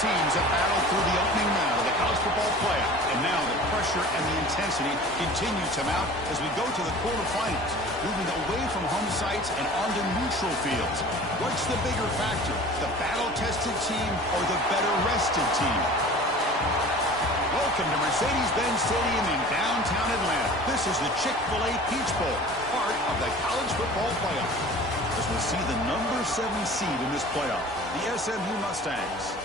teams have battled through the opening round of the college football playoff, and now the pressure and the intensity continue to mount as we go to the quarterfinals, moving away from home sites and onto neutral fields. What's the bigger factor, the battle-tested team or the better-rested team? Welcome to Mercedes-Benz Stadium in downtown Atlanta. This is the Chick-fil-A Peach Bowl, part of the college football playoff. As we see the number 7 seed in this playoff, the SMU Mustangs,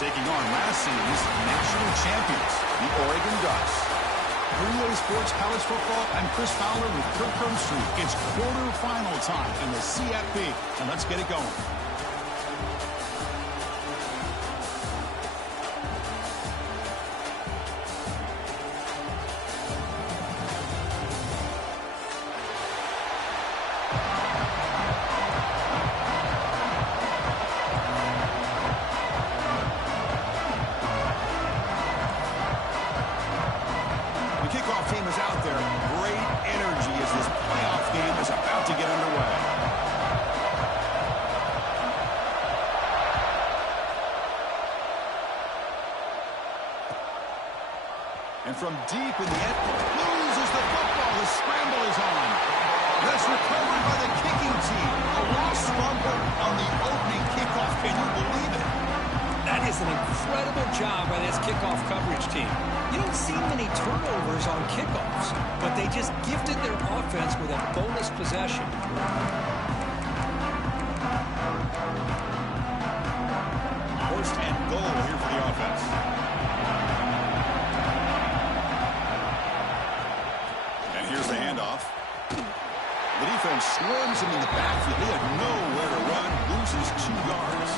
taking on last season's national champions, the Oregon Ducks. Relay Sports College Football, I'm Chris Fowler with Kirk Herbstreit. It's quarterfinal time in the CFP, and let's get it going. And from deep in the end, loses the football. The scramble is on. That's recovered by the kicking team. A lost fumble on the opening kickoff. Can you believe it? That is an incredible job by this kickoff coverage team. You don't see many turnovers on kickoffs, but they just gifted their offense with a bonus possession. First and goal here for the offense. Here's the handoff. The defense swarms him in the backfield. He had nowhere to run, loses 2 yards.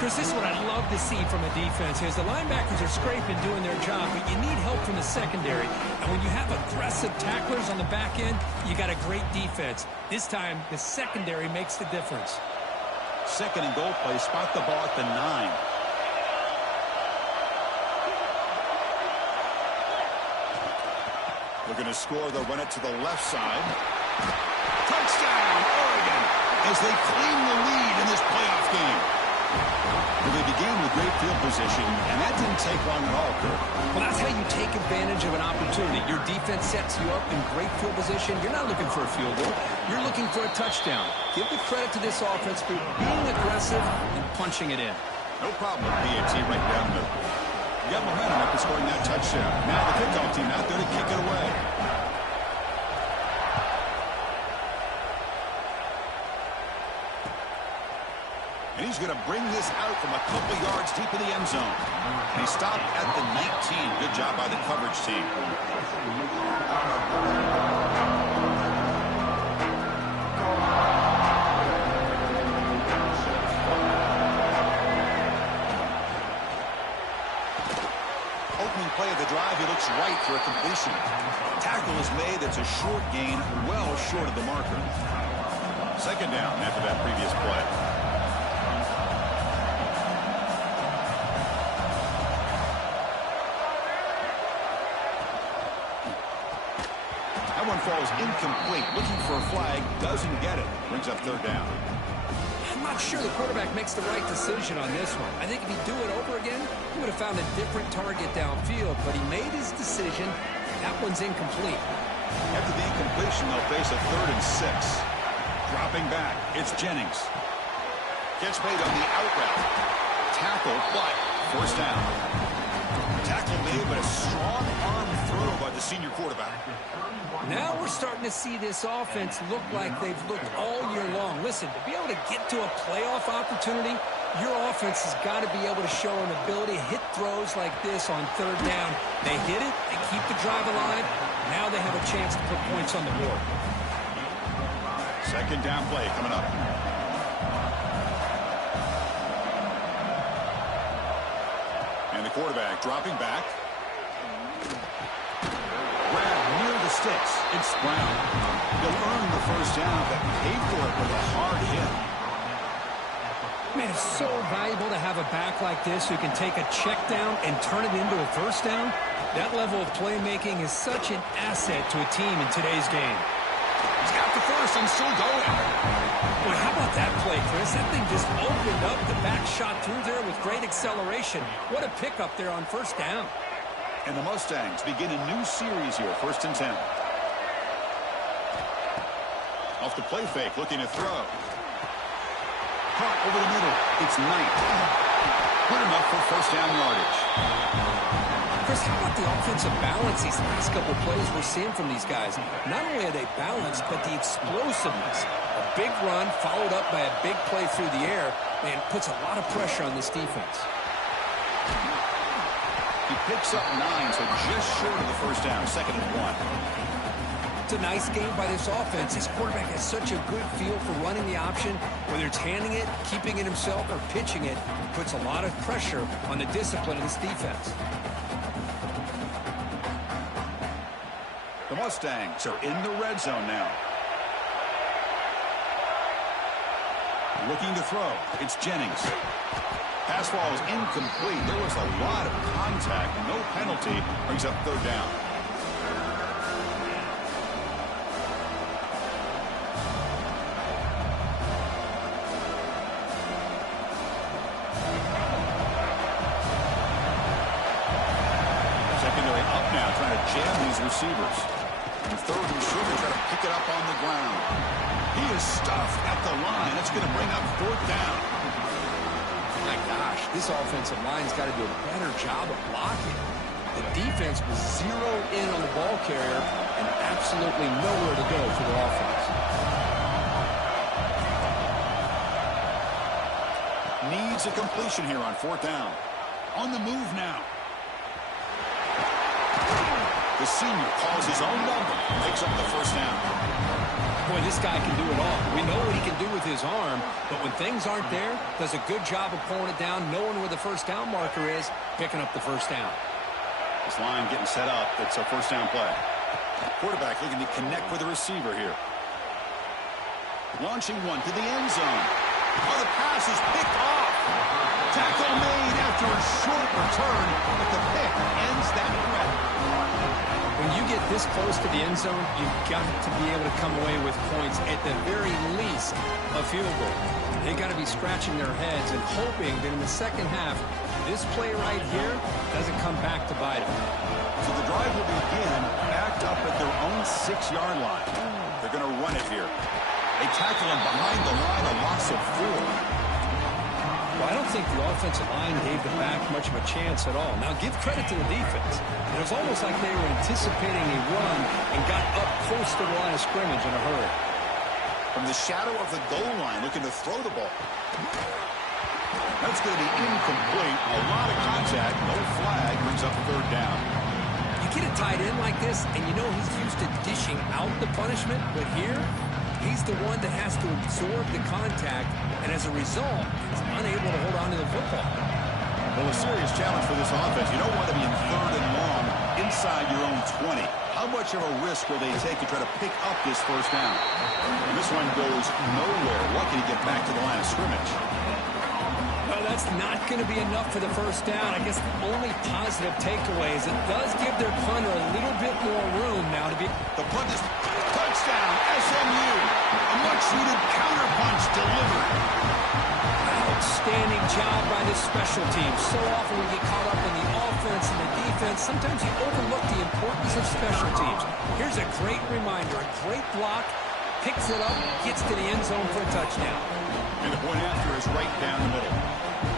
Chris, this is what I love to see from a defense is the linebackers are scraping, doing their job, but you need help from the secondary. And when you have aggressive tacklers on the back end, you got a great defense. This time, the secondary makes the difference. Second and goal play, spot the ball at the 9. They're going to score. They'll run it to the left side. Touchdown, Oregon, as they claim the lead in this playoff game. Well, they began with great field position, and that didn't take long at all, Kirk. Well, that's how you take advantage of an opportunity. Your defense sets you up in great field position. You're not looking for a field goal. You're looking for a touchdown. Give the credit to this offense for being aggressive and punching it in. No problem with PAT right down the middle. Got momentum after scoring that touchdown. Now the kickoff team out there to kick it away. And he's going to bring this out from a couple yards deep in the end zone. And he stopped at the 19. Good job by the coverage team. Play of the drive, he looks right for a completion. Tackle is made. That's a short gain, well short of the marker. Second down after that previous play. That one falls incomplete. Looking for a flag, doesn't get it. Brings up third down. I'm not sure the quarterback makes the right decision on this one. I think if he'd do it over again, he would have found a different target downfield, but he made his decision. That one's incomplete. After the incompletion, they'll face a 3rd and 6. Dropping back, it's Jennings. Catch made on the out route. Tackle, but first down. Tackle made, but a strong arm throw by the senior quarterback. Now we're starting to see this offense look like they've looked all year long. Listen, to be able to get to a playoff opportunity, your offense has got to be able to show an ability to hit throws like this on third down. They hit it, they keep the drive alive. Now they have a chance to put points on the board. Second down play coming up. And the quarterback dropping back. Sticks. It's Brown. He'll earn the first down, but paid for it with a hard hit. Man, it's so valuable to have a back like this who can take a check down and turn it into a first down. That level of playmaking is such an asset to a team in today's game. He's got the first this and still going. Boy, how about that play, Chris? That thing just opened up. The back shot through there with great acceleration. What a pickup there on first down. And the Mustangs begin a new series here, 1st and 10. Off the play fake, looking to throw. Caught over the middle. It's Knight. Good enough for first down yardage. Chris, how about the offensive balance these last couple plays we're seeing from these guys? Not only are they balanced, but the explosiveness. A big run followed up by a big play through the air, and puts a lot of pressure on this defense. He picks up 9, so just short of the first down, 2nd and 1. It's a nice game by this offense. This quarterback has such a good feel for running the option. Whether it's handing it, keeping it himself, or pitching it, puts a lot of pressure on the discipline of this defense. The Mustangs are in the red zone now. Looking to throw. It's Jennings. Pass ball is incomplete. There was a lot of contact. No penalty. Brings up 3rd down. Secondary up now, trying to jam these receivers. And 3rd and short, try to pick it up on the ground. He is stuffed at the line. It's going to bring up 4th down. My gosh, this offensive line's got to do a better job of blocking. The defense was zeroed in on the ball carrier and absolutely nowhere to go for the offense. Needs a completion here on 4th down. On the move now. The senior calls his own number, picks up the first down. Boy, this guy can do it all. We know what he can do with his arm, but when things aren't there, does a good job of pulling it down, knowing where the first down marker is, picking up the first down. This line getting set up. It's a first down play. Quarterback looking to connect with the receiver here. Launching one to the end zone. Oh, the pass is picked off. Tackle made after a short return, but the pick ends that threat. When you get this close to the end zone, you've got to be able to come away with points, at the very least, a field goal. They got to be scratching their heads and hoping that in the second half, this play right here doesn't come back to bite them. So the drive will begin backed up at their own 6-yard line. They're going to run it here. They tackle him behind the line, a loss of 4. Well, I don't think the offensive line gave the back much of a chance at all. Now, give credit to the defense. It was almost like they were anticipating a run and got up close to the line of scrimmage in a hurry. From the shadow of the goal line, looking to throw the ball. That's going to be incomplete. A lot of contact. No flag. Brings up 3rd down. You get a tight end like this, and you know he's used to dishing out the punishment, but here, he's the one that has to absorb the contact, and as a result, he's unable to hold on to the football. Well, a serious challenge for this offense. You don't want to be in 3rd and long inside your own 20. How much of a risk will they take to try to pick up this first down? And this one goes nowhere. Lucky to get back to the line of scrimmage. Well, that's not going to be enough for the first down. I guess the only positive takeaway is it does give their punter a little bit more room now to be. The punt is touchdown, SMU. A much-needed counterpunch delivered. Outstanding job by this special team. So often we get caught up in the offense and the defense. Sometimes you overlook the importance of special teams. Here's a great reminder, a great block, picks it up, gets to the end zone for a touchdown. And the point after is right down the middle.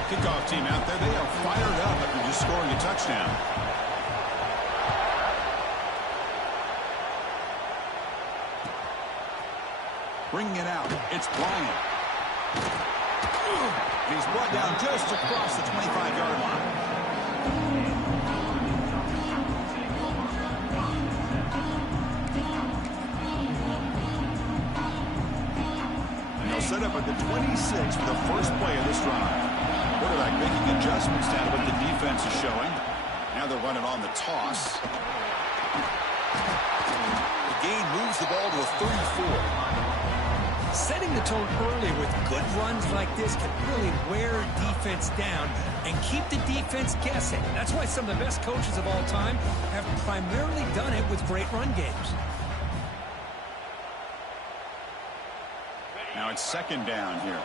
Kickoff team out there, they are fired up after just scoring a touchdown. Bringing it out, it's Bryant. He's brought down just across the 25-yard line. And they'll set up at the 26 for the first play of this drive. Quarterback making adjustments down to what the defense is showing. Now they're running on the toss. The gain moves the ball to a 34. Setting the tone early with good runs like this can really wear a defense down and keep the defense guessing. That's why some of the best coaches of all time have primarily done it with great run games. Now it's second down here.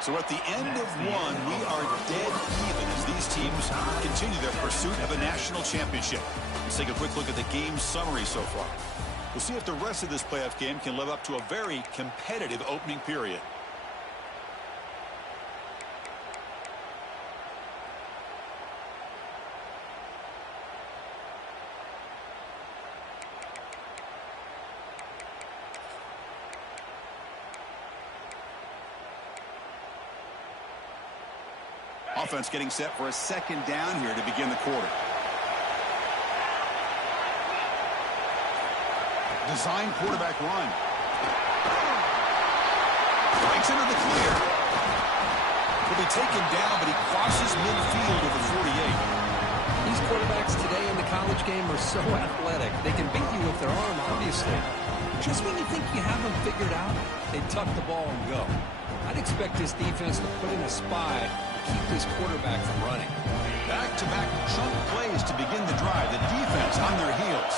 So at the end of one, we are dead even as these teams continue their pursuit of a national championship. Let's take a quick look at the game summary so far. We'll see if the rest of this playoff game can live up to a very competitive opening period. Offense getting set for a second down here to begin the quarter. Design quarterback run. Breaks into the clear. Will be taken down, but he crosses midfield at the 48. These quarterbacks today in the college game are so athletic. They can beat you with their arm, obviously. Just when you think you have them figured out, they tuck the ball and go. I'd expect this defense to put in a spy to keep this quarterback from running. Back-to-back chunk plays to begin the drive. The defense on their heels.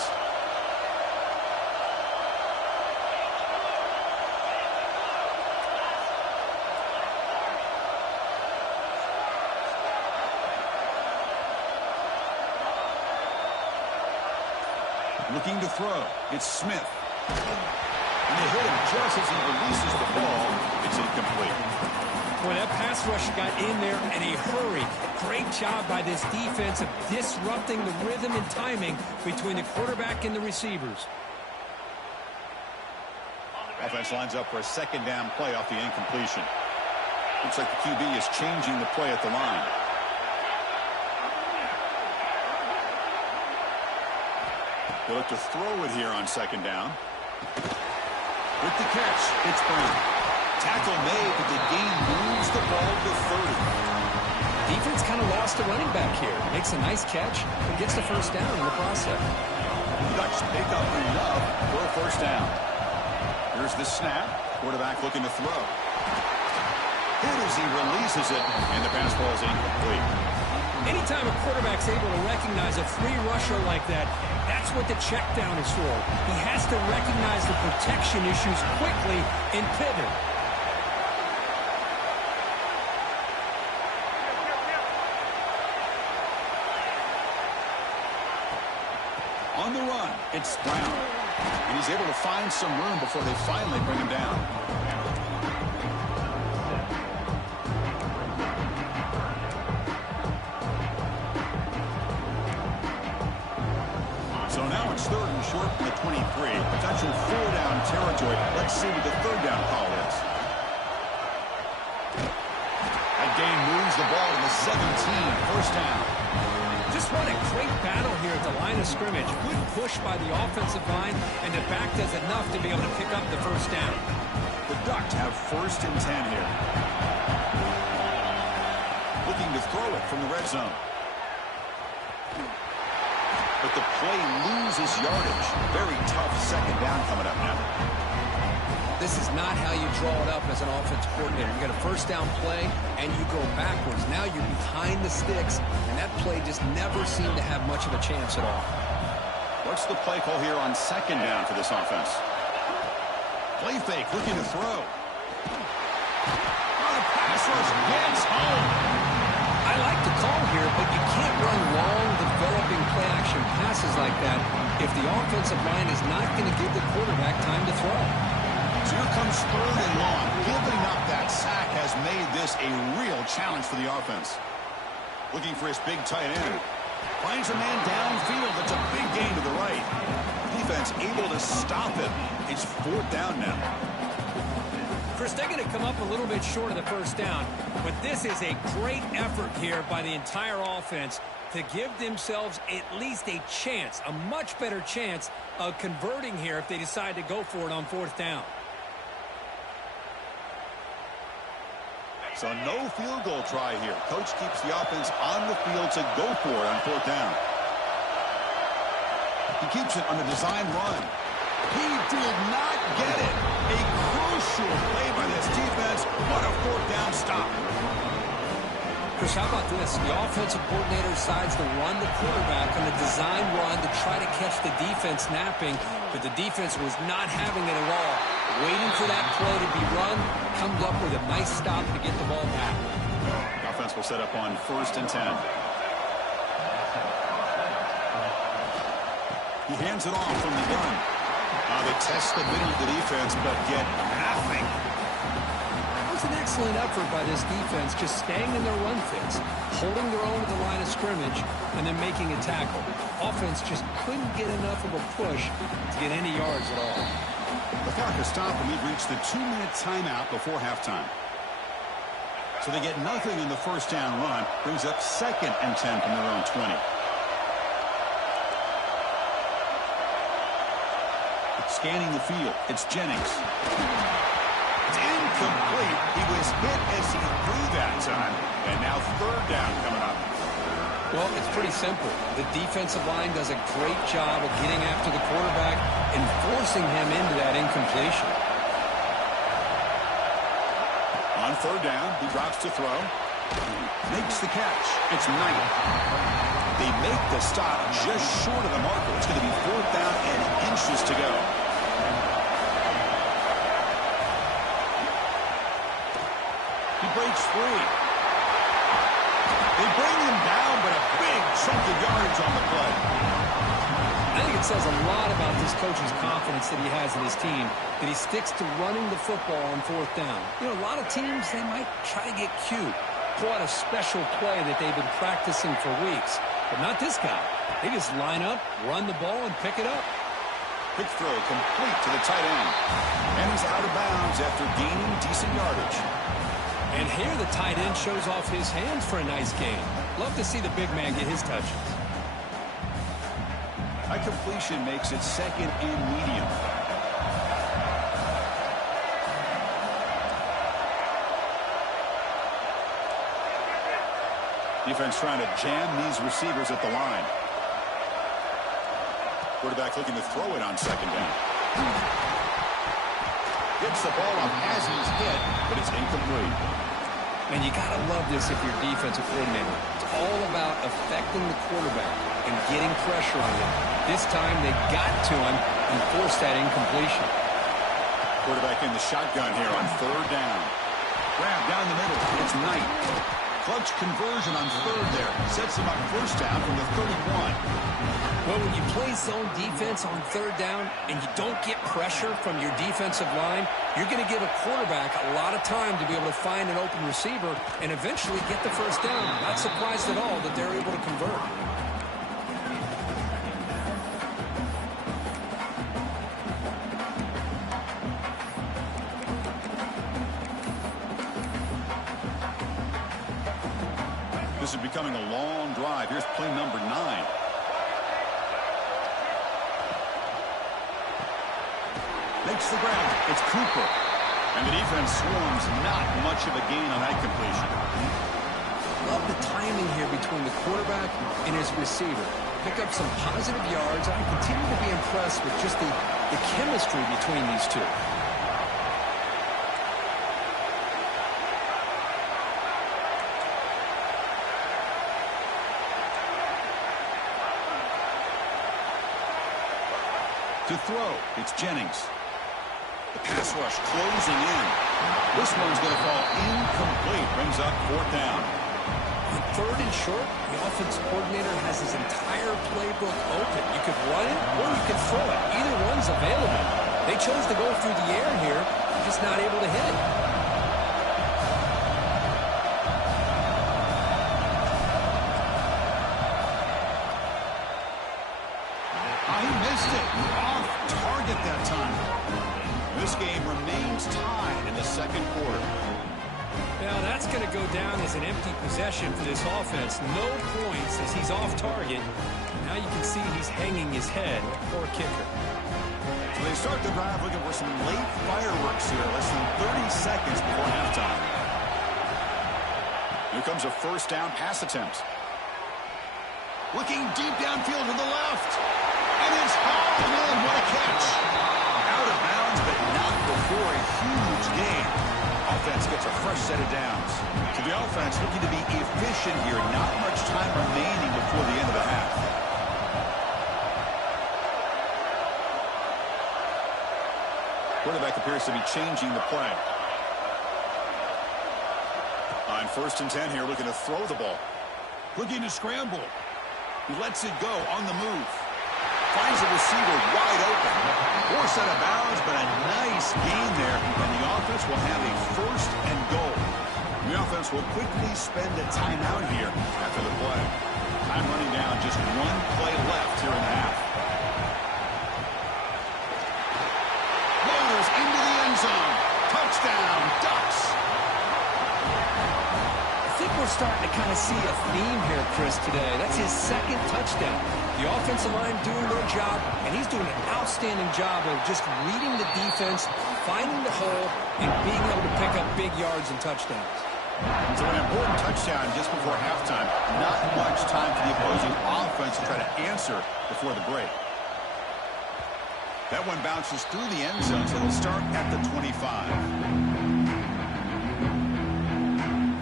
Looking to throw. It's Smith. And they hit him just as he releases the ball. It's incomplete. Boy, that pass rush got in there in a hurry. Great job by this defense of disrupting the rhythm and timing between the quarterback and the receivers. Offense lines up for a second down play off the incompletion. Looks like the QB is changing the play at the line. They look to throw it here on second down. With the catch, it's Brown. Tackle made, but the game moves the ball to 30. Defense kind of lost a running back here. Makes a nice catch, but gets the first down in the process. Ducks pick up enough for a first down. Here's the snap. Quarterback looking to throw. Hit as he releases it, and the pass ball is incomplete. Anytime a quarterback's able to recognize a free rusher like that, that's what the check down is for. He has to recognize the protection issues quickly and pivot. On the run, it's Brown. And he's able to find some room before they finally bring him down. So now it's third and short from the 23. Potential four-down territory. Let's see what the third down call is. That gain moves the ball to the 17. First down. Just run a great battle here at the line of scrimmage. Good push by the offensive line, and the back does enough to be able to pick up the first down. The Ducks have first and 10 here. Looking to throw it from the red zone. But the play loses yardage. Very tough second down coming up now. This is not how you draw it up as an offense coordinator. You got a first down play, and you go backwards. Now you're behind the sticks, and that play just never seemed to have much of a chance at all. What's the play call here on second down for this offense? Play fake, looking to throw. Oh, the pass rush gets home. I like the call here, but you can't run long, developing play-action passes like that if the offensive line is not going to give the quarterback time to throw. So here comes third and long. Giving up that sack has made this a real challenge for the offense. Looking for his big tight end. Finds a man downfield. That's a big gain to the right. Defense able to stop it. It's fourth down now. Chris, they're going to come up a little bit short of the first down, but this is a great effort here by the entire offense to give themselves at least a chance, a much better chance of converting here if they decide to go for it on fourth down. So no field goal try here. Coach keeps the offense on the field to go for it on fourth down. He keeps it on a design run. He did not get it. A crucial play by this defense. What a fourth down stop. Chris, how about this? The offensive coordinator decides to run the quarterback on a design run to try to catch the defense napping, but the defense was not having it at all. Waiting for that play to be run, comes up with a nice stop to get the ball back. Offense will set up on 1st and 10. He hands it off from the gun. They test the middle of the defense, but get nothing. That was an excellent effort by this defense, just staying in their run fits, holding their own at the line of scrimmage, and then making a tackle. Offense just couldn't get enough of a push to get any yards at all. The Falcons stop, and we've reached the 2-minute timeout before halftime. So they get nothing in the first down run, brings up 2nd and 10 from their own 20. Scanning the field, it's Jennings. It's incomplete. He was hit as he threw that time, and now 3rd down coming up. Well, it's pretty simple. The defensive line does a great job of getting after the quarterback and forcing him into that incompletion. On 3rd down, he drops to throw. Makes the catch. It's Knight. They make the stop just short of the marker. It's going to be 4th down and inches to go. He breaks free. They bring him down, but a big chunk of yards on the play. I think it says a lot about this coach's confidence that he has in his team, that he sticks to running the football on 4th down. You know, a lot of teams, they might try to get cute, pull out a special play that they've been practicing for weeks. But not this guy. They just line up, run the ball, and pick it up. Quick throw complete to the tight end. And he's out of bounds after gaining decent yardage. And here the tight end shows off his hands for a nice gain. Love to see the big man get his touches. A completion makes it 2nd and medium. Defense trying to jam these receivers at the line. Quarterback looking to throw it on 2nd down. Gets the ball off as he's hit, but it's incomplete. And you got to love this if you're defensive coordinator. It's all about affecting the quarterback and getting pressure on him. This time they got to him and forced that incompletion. Quarterback in the shotgun here on 3rd down. Grab down the middle. It's Knight. Clutch conversion on 3rd there. Sets him up 1st down from the 31. Well, when you play zone defense on 3rd down and you don't get pressure from your defensive line, you're going to give a quarterback a lot of time to be able to find an open receiver and eventually get the 1st down. Not surprised at all that they're able to convert. This is becoming a long drive. Here's play number 9. Makes the grab. It's Cooper. And the defense swarms. Not much of a gain on that completion. Love the timing here between the quarterback and his receiver. Pick up some positive yards. I continue to be impressed with just the chemistry between these two. To throw, it's Jennings. The pass rush closing in. This one's going to fall incomplete. Brings up 4th down. On 3rd and short, the offensive coordinator has his entire playbook open. You could run it or you could throw it. Either one's available. They chose to go through the air here. They're just not able to hit it. He missed it. Off target that time. This game remains tied in the 2nd quarter. Now that's going to go down as an empty possession for this offense. No points as he's off target. Now you can see he's hanging his head. Poor kicker. So they start the drive looking for some late fireworks here. Less than 30 seconds before halftime. Here comes a 1st down pass attempt. Looking deep downfield to the left. And it's hauled in. What a catch. Out of bounds, but not before a huge gain. offense gets a fresh set of downs. So the offense looking to be efficient here. Not much time remaining before the end of the half. Quarterback appears to be changing the play. On 1st and 10 here, looking to throw the ball. Looking to scramble. He lets it go on the move. Finds the receiver wide open. Poor set of bounds, but a nice gain there. And the offense will have a 1st and goal. The offense will quickly spend a timeout here after the play. Time running down, just 1 play left here in the half. Loaders into the end zone. Touchdown, Ducks. I think we're starting to kind of see a theme here, Chris, today. That's his 2nd touchdown. The offensive line doing their job, and he's doing an outstanding job of just reading the defense, finding the hole, and being able to pick up big yards and touchdowns. So an important touchdown just before halftime. Not much time for the opposing offense to try to answer before the break. That one bounces through the end zone, so it'll start at the 25.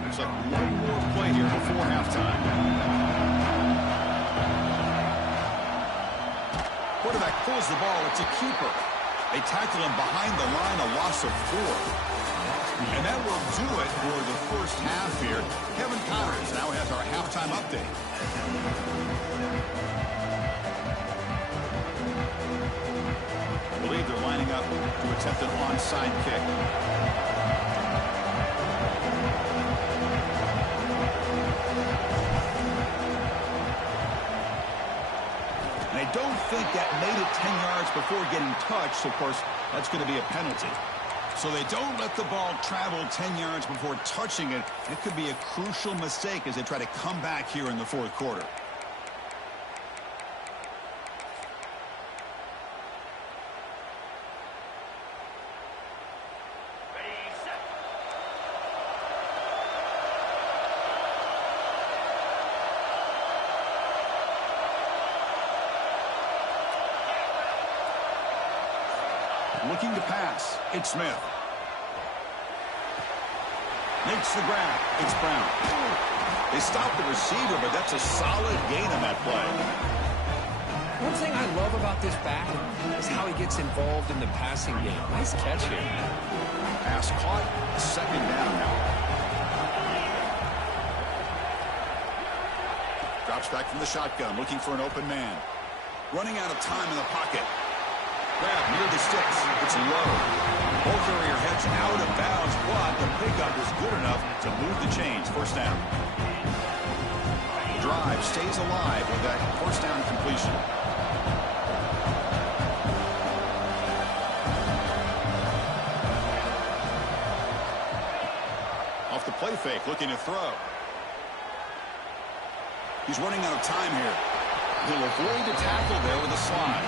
Looks like one more play here before halftime. Quarterback pulls the ball. It's a keeper. They tackle him behind the line, a loss of 4. And that will do it for the first half here. Kevin Connors now has our halftime update. I believe they're lining up to attempt an onside kick. And I don't think that made it 10 yards before getting touched. Of course, that's going to be a penalty. So they don't let the ball travel 10 yards before touching it. It could be a crucial mistake as they try to come back here in the 4th quarter. Looking to pass. It's Smith. Makes the grab. It's Brown. They stop the receiver, but that's a solid gain on that play. One thing I love about this back is how he gets involved in the passing game. Nice catch here. Pass caught. 2nd down now. Drops back from the shotgun, looking for an open man. Running out of time in the pocket. Grab near the sticks. It's low. Ball carrier heads out of bounds, but the pickup is good enough to move the chains. 1st down. The drive stays alive with that 1st down completion. Off the play fake, looking to throw. He's running out of time here. He'll avoid the tackle there with a slide.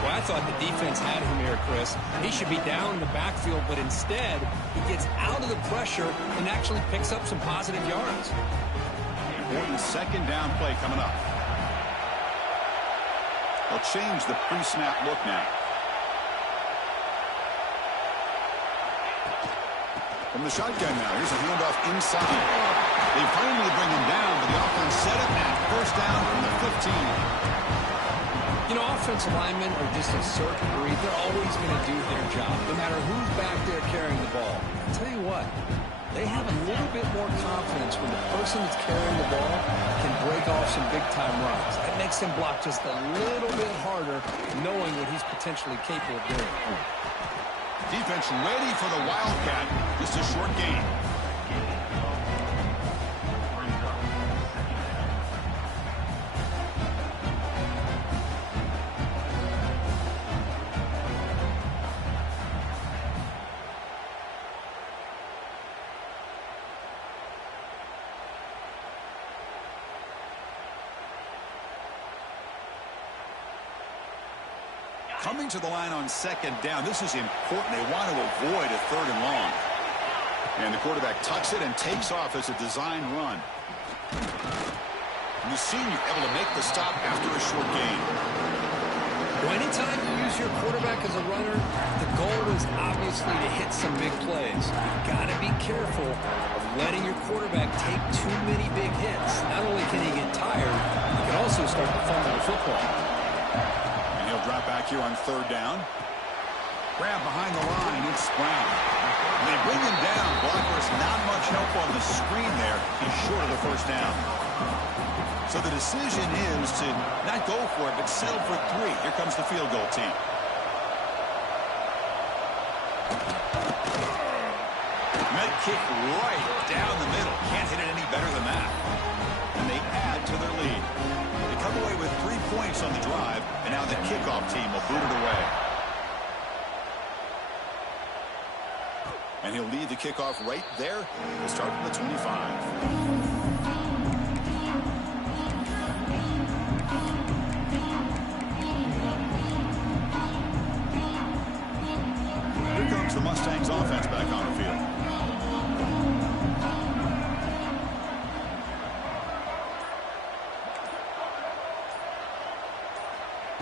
Well, I thought the defense had him here, Chris. He should be down in the backfield, but instead, he gets out of the pressure and actually picks up some positive yards. Important 2nd down play coming up. They'll change the pre-snap look now. From the shotgun now, here's a handoff inside. They finally bring him down, but the offense set it at 1st down from the 15. You know, offensive linemen are just a certain breed. They're always going to do their job, no matter who's back there carrying the ball. I'll tell you what, they have a little bit more confidence when the person that's carrying the ball can break off some big-time runs. That makes them block just a little bit harder, knowing what he's potentially capable of doing. Defense ready for the Wildcat. Just a short gain. Coming to the line on 2nd down. This is important. They want to avoid a 3rd and long. And the quarterback tucks it and takes off as a design run. And the senior able to make the stop after a short gain. Well, anytime you use your quarterback as a runner, the goal is obviously to hit some big plays. You've got to be careful of letting your quarterback take too many big hits. Not only can he get tired, he can also start to fumble the football. And he'll drop back here on third down. Grab behind the line, it's Brown. And they bring him down. Blockers not much help on the screen there. He's short of the first down. So the decision is to not go for it, but settle for 3. Here comes the field goal team. Med kick right down the middle. Can't hit it any better than that. And they add to their lead. They come away with 3 points on the drive, and now the kickoff team will boot it away. And he'll lead the kickoff right there. We'll start from the 25. The Mustangs offense back on the field.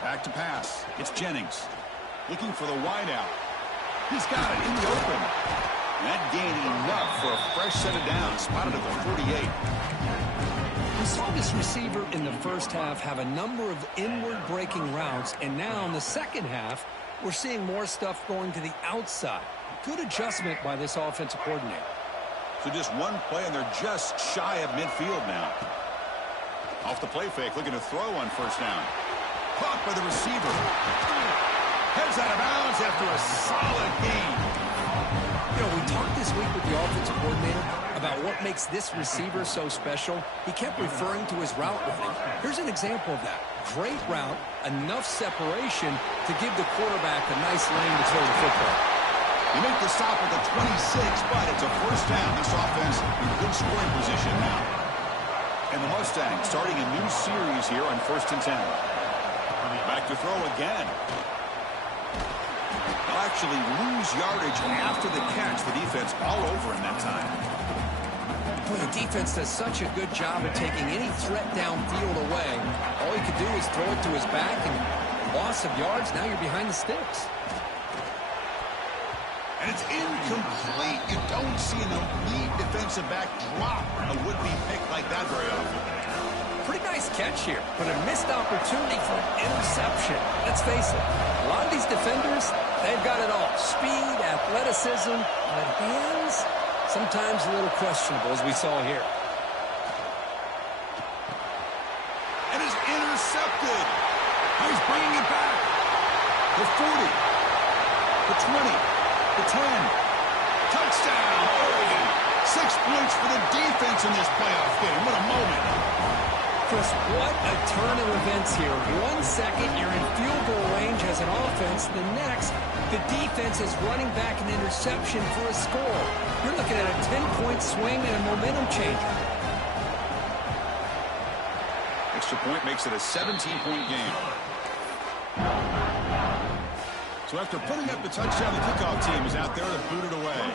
Back to pass. It's Jennings. Looking for the wideout. He's got it in the open. That gain enough for a fresh set of downs. Spotted at the 48. We saw this receiver in the first half have a number of inward breaking routes, and now in the second half, we're seeing more stuff going to the outside. Good adjustment by this offensive coordinator. So just one play, and they're just shy of midfield now. Off the play fake, looking to throw on first down. Caught by the receiver. Heads out of bounds after a solid gain. You know, we talked this week with the offensive coordinator about what makes this receiver so special. He kept referring to his route running. Here's an example of that. Great route, enough separation to give the quarterback a nice lane to throw the football. They make the stop at the 26, but it's a first down. This offense in good scoring position now. And the Mustangs starting a new series here on 1st and 10. Back to throw again. They'll actually lose yardage after the catch. The defense all over him that time. Boy, the defense does such a good job of taking any threat downfield away. All he could do is throw it to his back, and loss of yards, now you're behind the sticks. And it's incomplete. You don't see an elite defensive back drop a would-be pick like that very often. Pretty nice catch here, but a missed opportunity for an interception. Let's face it, a lot of these defenders, they've got it all. Speed, athleticism, but hands, sometimes a little questionable, as we saw here. And it's intercepted. He's bringing it back. The 40. The 20. The 10. Touchdown, Oregon. 6 points for the defense in this playoff game. What a moment. Chris, what a turn of events here. 1 second, you're in field goal range as an offense. The next, the defense is running back an interception for a score. You're looking at a 10-point swing and a momentum changer. Extra point makes it a 17-point game. So after putting up the touchdown, the kickoff team is out there to boot it away.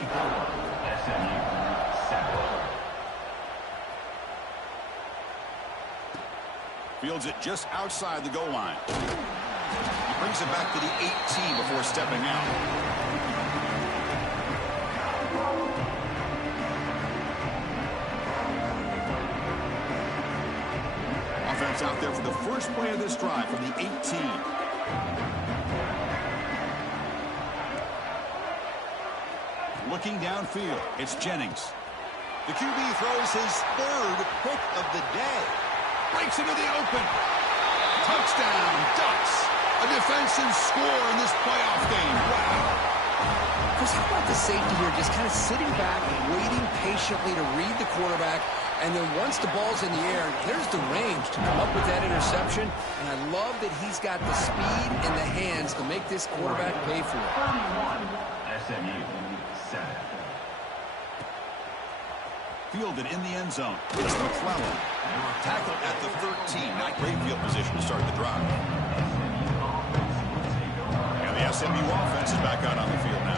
Fields it just outside the goal line. He brings it back to the 18 before stepping out. Offense out there for the first play of this drive from the 18. Looking downfield, it's Jennings. The QB throws his 3rd pick of the day. Breaks into the open. Touchdown, Ducks. A defensive score in this playoff game. Wow. Chris, how about the safety here, just kind of sitting back and waiting patiently to read the quarterback, and then once the ball's in the air, there's the range to come up with that interception, and I love that he's got the speed and the hands to make this quarterback pay for it. SMU 7. Fielded in the end zone. It's McClellan. Tackled at the 13. Not great field position to start the drive. And the SMU offense is back out on the field now.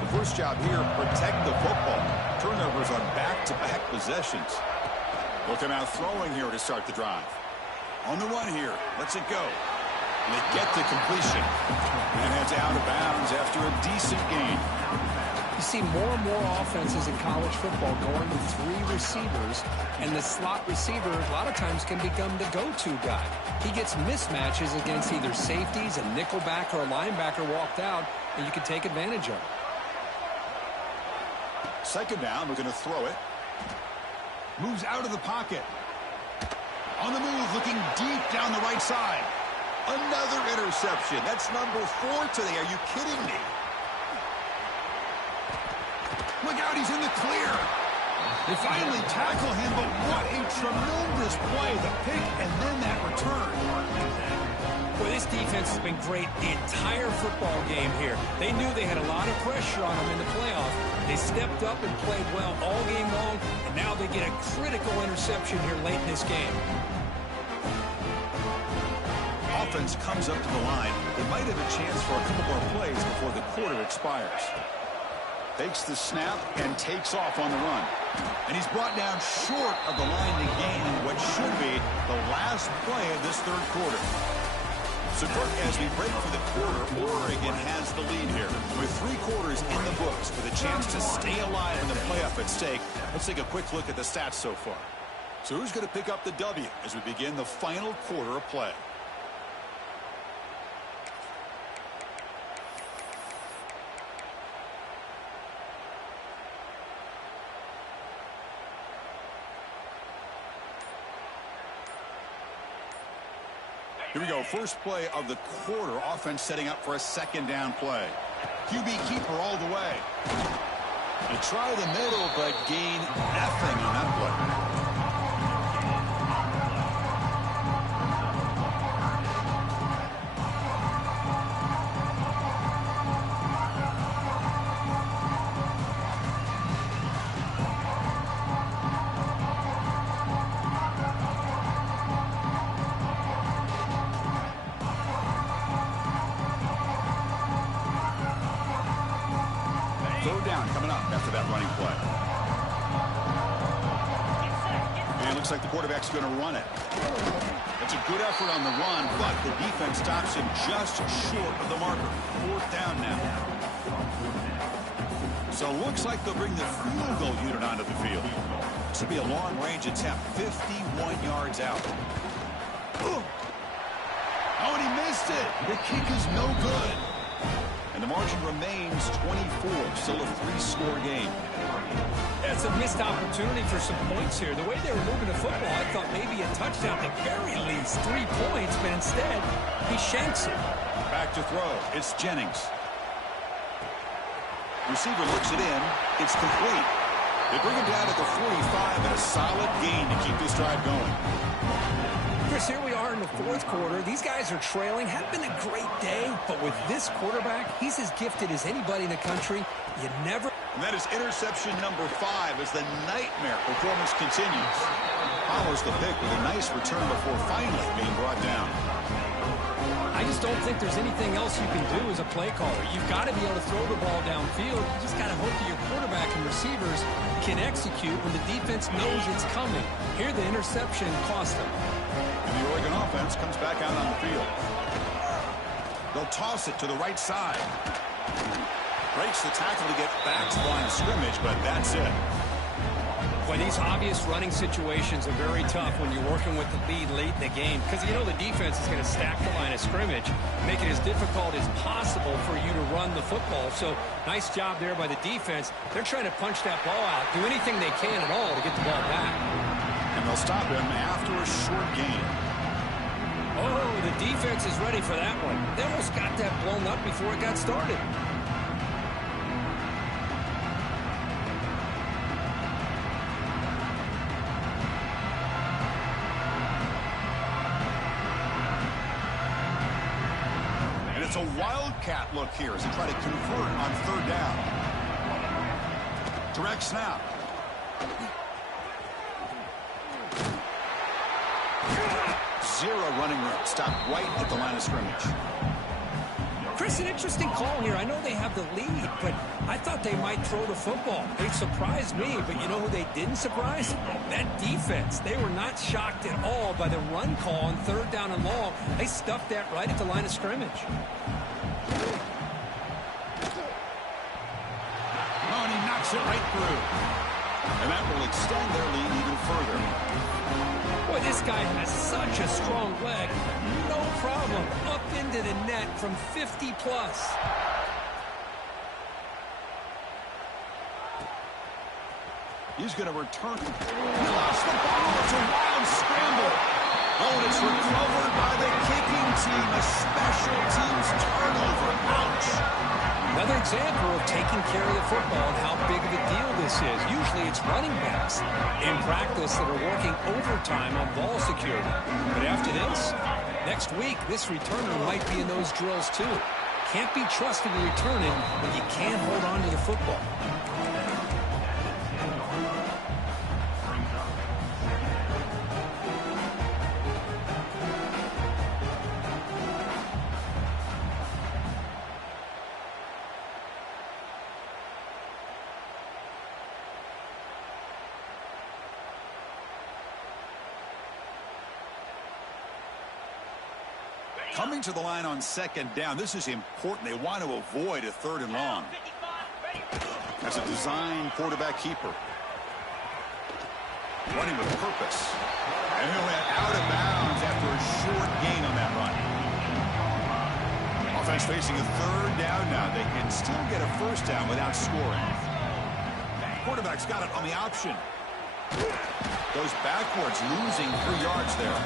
The first job here, protect the football. Turnovers on back-to-back possessions. Looking out throwing here to start the drive. On the run here. Lets it go. They get the completion. And heads out of bounds after a decent gain. You see more and more offenses in college football going with 3 receivers, and the slot receiver a lot of times can become the go-to guy. He gets mismatches against either safeties, a nickelback, or a linebacker walked out, and you can take advantage of it. Second down, we're going to throw it. Moves out of the pocket. On the move, looking deep down the right side. Another interception. That's number 4 today. Are you kidding me? Look out, he's in the clear. They finally tackle him, but what a tremendous play. The pick and then that return. Boy, this defense has been great the entire football game here. They knew they had a lot of pressure on them in the playoff. They stepped up and played well all game long, and now they get a critical interception here late in this game. Offense comes up to the line. They might have a chance for a couple more plays before the quarter expires. Takes the snap and takes off on the run. And he's brought down short of the line to gain what should be the last play of this third quarter. So, Kirk, as we break for the quarter, Oregon has the lead here. With 3 quarters in the books with a chance to stay alive in the playoff at stake, let's take a quick look at the stats so far. So who's going to pick up the W as we begin the final quarter of play? Here we go, first play of the quarter. Offense setting up for a second down play. QB keeper all the way. They try the middle, but gain nothing on that play. Third down coming up after that running play. And it looks like the quarterback's going to run it. It's a good effort on the run, but the defense stops him just short of the marker. 4th down now. So it looks like they'll bring the field goal unit onto the field. This will be a long-range attempt, 51 yards out. Oh, and he missed it. The kick is no good. And the margin remains 24, still a 3-score game. That's a missed opportunity for some points here. The way they were moving the football, I thought maybe a touchdown at the very least, 3 points, but instead, he shanks it. Back to throw. It's Jennings. Receiver looks it in. It's complete. They bring him down at the 45 and a solid gain to keep this drive going. Chris, here we are in the 4th quarter. These guys are trailing. Had been a great day, but with this quarterback, he's as gifted as anybody in the country. You never... And that is interception number 5 as the nightmare performance continues. Follows the pick with a nice return before finally being brought down. I just don't think there's anything else you can do as a play caller. You've got to be able to throw the ball downfield. You just got to hope that your quarterback and receivers can execute when the defense knows it's coming. Here, the interception cost them. And the Oregon offense comes back out on the field. They'll toss it to the right side. Breaks the tackle to get back to the line of scrimmage, but that's it. Boy, these obvious running situations are very tough when you're working with the lead late in the game because you know the defense is going to stack the line of scrimmage, make it as difficult as possible for you to run the football. So nice job there by the defense. They're trying to punch that ball out, do anything they can at all to get the ball back. And they'll stop him after a short gain. Oh, the defense is ready for that one. They almost got that blown up before it got started. It's a wildcat look here as they try to convert on 3rd down. Direct snap. Zero running room. Stopped right at the line of scrimmage. Chris, It's an interesting call here. I know they have the lead, but I thought they might throw the football. They surprised me, but you know who they didn't surprise? That defense. They were not shocked at all by the run call on 3rd down and long. They stuffed that right at the line of scrimmage. Oh, and he knocks it right through. And that will extend their lead even further. Boy, this guy has such a strong leg. No problem. Up into the net from 50 plus. He's going to return. He lost the ball. It's a wild scramble. Oh, and it's recovered by the kicking team. A special teams turnover. Ouch. Another example of taking care of the football and how big of a deal this is. Usually it's running backs in practice that are working overtime on ball security. But after this, next week, this returner might be in those drills too. Can't be trusted in returning when you can't hold on to the football. Coming to the line on 2nd down. This is important. They want to avoid a 3rd and long. As a design quarterback keeper. Running with purpose. And he went out of bounds after a short gain on that run. Offense facing a 3rd down now. They can still get a 1st down without scoring. Quarterback's got it on the option. Goes backwards, losing 3 yards there.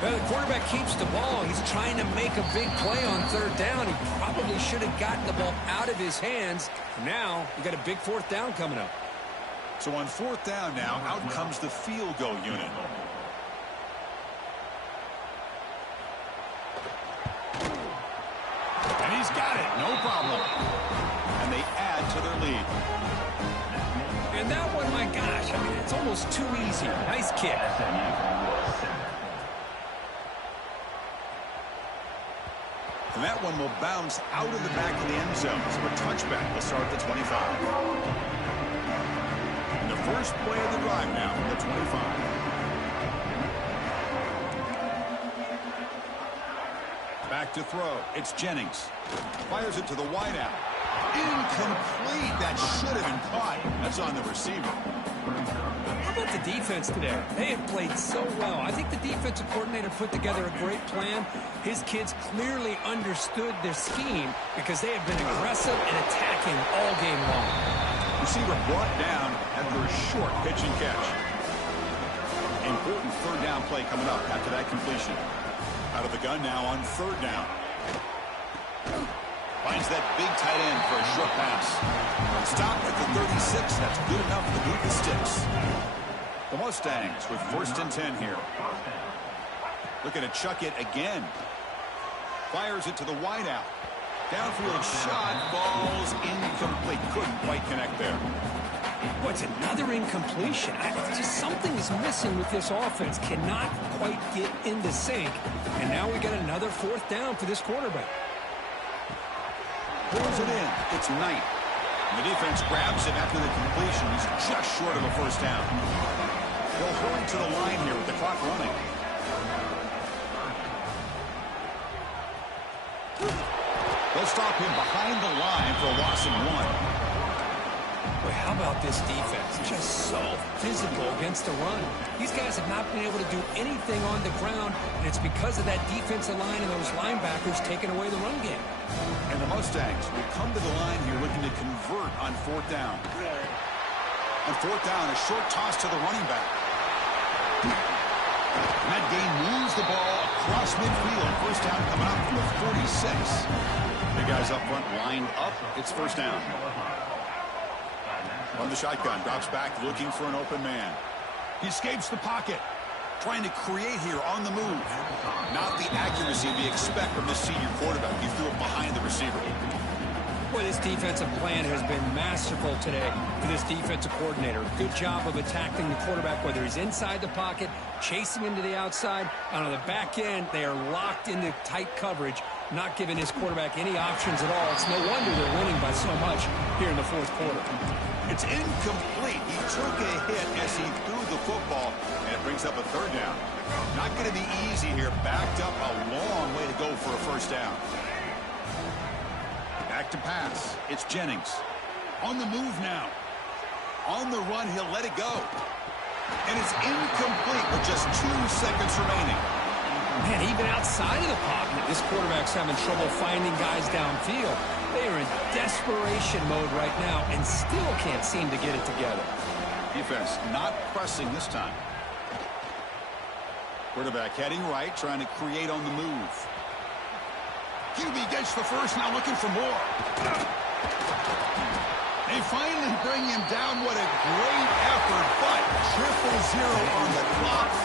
Well, the quarterback keeps the ball. He's trying to make a big play on 3rd down. He probably should have gotten the ball out of his hands. Now, you got a big 4th down coming up. So on 4th down now, out comes the field goal unit. And he's got it. No problem. And they add to their lead. And that one, my gosh, I mean, it's almost too easy. Nice kick. And that one will bounce out of the back of the end zone. So a touchback will start at the 25. And the first play of the drive now from the 25. Back to throw. It's Jennings. Fires it to the wideout. Incomplete. That should have been caught. That's on the receiver. How about the defense today? They have played so well. I think the defensive coordinator put together a great plan. His kids clearly understood their scheme because they have been aggressive and attacking all game long. Receiver brought down after a short pitch and catch. Important 3rd down play coming up after that completion. Out of the gun now on 3rd down. Finds that big tight end for a short pass. Stopped at the 36. That's good enough to beat the sticks. The Mustangs with 1st and 10 here. Looking to chuck it again. Fires it to the wideout. Downfield shot. Falls incomplete. Couldn't quite connect there. What's another incompletion? Just something is missing with this offense. Cannot quite get into sync. And now we got another 4th down for this quarterback. Pulls it in. It's Knight. And the defense grabs him after the completion. He's just short of a 1st down. They'll hurry to the line here with the clock running. They'll stop him behind the line for a loss of 1. Boy, how about this defense? Just so physical against the run. These guys have not been able to do anything on the ground, and it's because of that defensive line and those linebackers taking away the run game. And the Mustangs will come to the line here looking to convert on 4th down. On 4th down, a short toss to the running back. And that gain moves the ball across midfield. 1st down coming up from the 46. The guys up front lined up. It's 1st down. From the shotgun, drops back looking for an open man. He escapes the pocket. Trying to create here on the move. Not the accuracy we expect from this senior quarterback. He threw it behind the receiver. Boy, this defensive plan has been masterful today for this defensive coordinator. Good job of attacking the quarterback, whether he's inside the pocket, chasing him to the outside. On the back end, they are locked into tight coverage, not giving his quarterback any options at all. It's no wonder they're winning by so much here in the fourth quarter. It's incomplete. He took a hit as he threw the football, and it brings up a third down. Not going to be easy here. Backed up a long way to go for a first down. Back to pass. It's Jennings. On the move now. On the run, he'll let it go. And it's incomplete with just 2 seconds remaining. Man, even outside of the pocket, this quarterback's having trouble finding guys downfield. They are in desperation mode right now and still can't seem to get it together. Defense not pressing this time. Quarterback heading right, trying to create on the move. QB gets the first, now looking for more. They finally bring him down. What a great effort, but 0-0 on the clock.